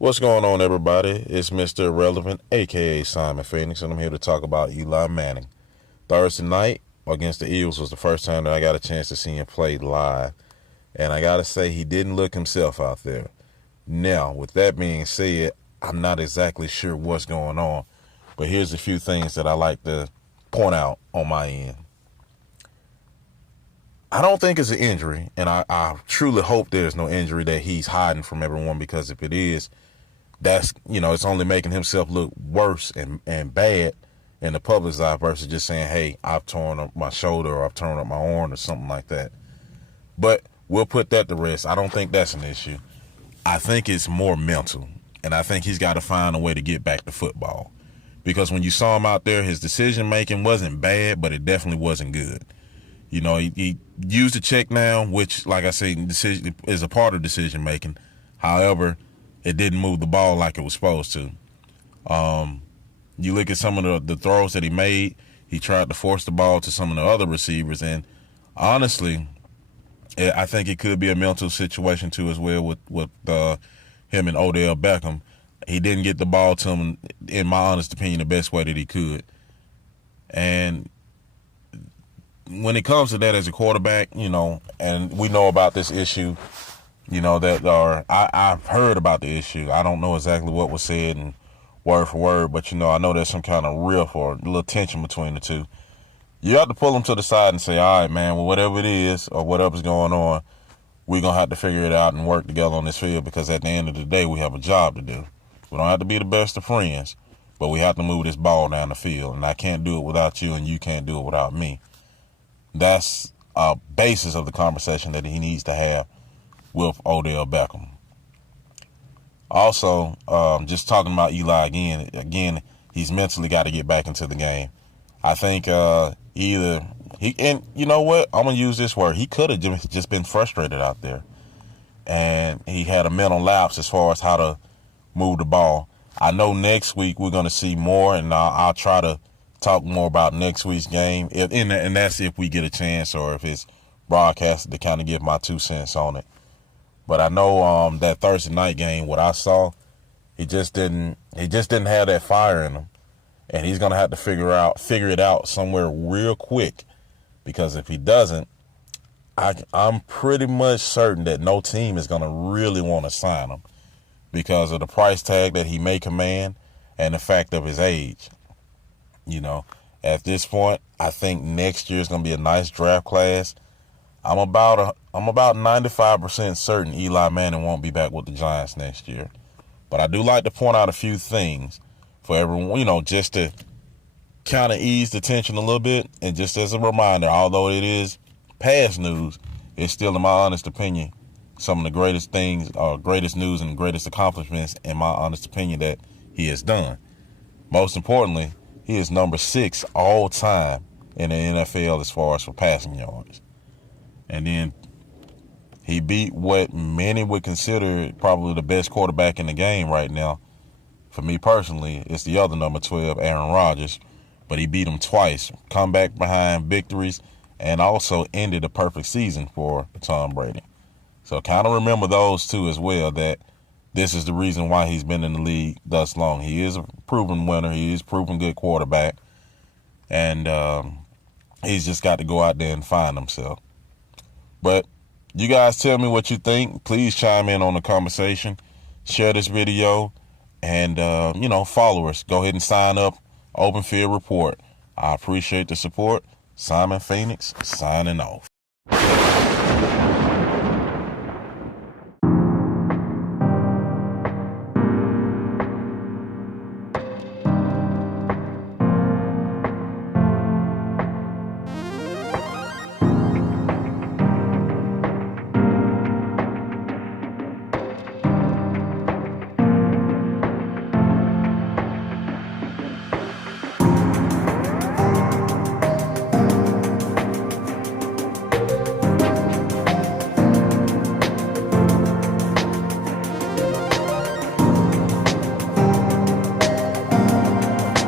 What's going on, everybody? It's Mr. Irrelevant, aka Simon Phoenix, and I'm here to talk about Eli Manning. Thursday night against the Eagles was the first time that I got a chance to see him play live, and I gotta say he didn't look himself out there. Now, with that being said, I'm not exactly sure what's going on, but here's a few things that I like to point out on my end. I don't think it's an injury, and I truly hope there's no injury that he's hiding from everyone, because if it is, that's, it's only making himself look worse and bad in the public's eye versus just saying, hey, I've torn up my shoulder or I've torn up my arm or something like that. But we'll put that to rest. I don't think that's an issue. I think it's more mental, and I think he's got to find a way to get back to football, because when you saw him out there, his decision making wasn't bad, but it definitely wasn't good. He used the check down, which, like I say, decision is a part of decision making. However, it didn't move the ball like it was supposed to. You look at some of the throws that he made. He tried to force the ball to some of the other receivers, and honestly, I think it could be a mental situation too as well with him and Odell Beckham. He didn't get the ball to him, in my honest opinion, the best way that he could. And when it comes to that as a quarterback, and we know about this issue, I've heard about the issue. I don't know exactly what was said and word for word, but I know there's some kind of riff or a little tension between the two. You have to pull them to the side and say, all right, man, well, whatever it is or whatever's going on, we're going to have to figure it out and work together on this field, because at the end of the day, we have a job to do. We don't have to be the best of friends, but we have to move this ball down the field, and I can't do it without you, and you can't do it without me. That's a basis of the conversation that he needs to have with Odell Beckham. Also, just talking about Eli again, he's mentally got to get back into the game. I think and you know what? I'm going to use this word. He could have just been frustrated out there, and he had a mental lapse as far as how to move the ball. I know next week we're going to see more, and I'll try to talk more about next week's game, and that's if we get a chance, or if it's broadcasted, to kind of give my 2 cents on it. But I know that Thursday night game, what I saw, he just didn't have that fire in him, and he's gonna have to figure it out somewhere real quick, because if he doesn't, I'm pretty much certain that no team is gonna really want to sign him because of the price tag that he may command and the fact of his age. At this point, I think next year is gonna be a nice draft class. I'm about 95% certain Eli Manning won't be back with the Giants next year. But I do like to point out a few things for everyone, just to kind of ease the tension a little bit. And just as a reminder, although it is past news, it's still, in my honest opinion, some of the greatest things, greatest news and greatest accomplishments, in my honest opinion, that he has done. Most importantly, he is number 6 all time in the NFL as far as for passing yards. And then he beat what many would consider probably the best quarterback in the game right now. For me personally, it's the other number 12, Aaron Rodgers. But he beat him twice, come back behind victories, and also ended a perfect season for Tom Brady. So kind of remember those two as well, that this is the reason why he's been in the league thus long. He is a proven winner. He is a proven good quarterback. And he's just got to go out there and find himself. But you guys tell me what you think. Please chime in on the conversation. Share this video. And, follow us. Go ahead and sign up. Open Field Report. I appreciate the support. Simon Phoenix, signing off.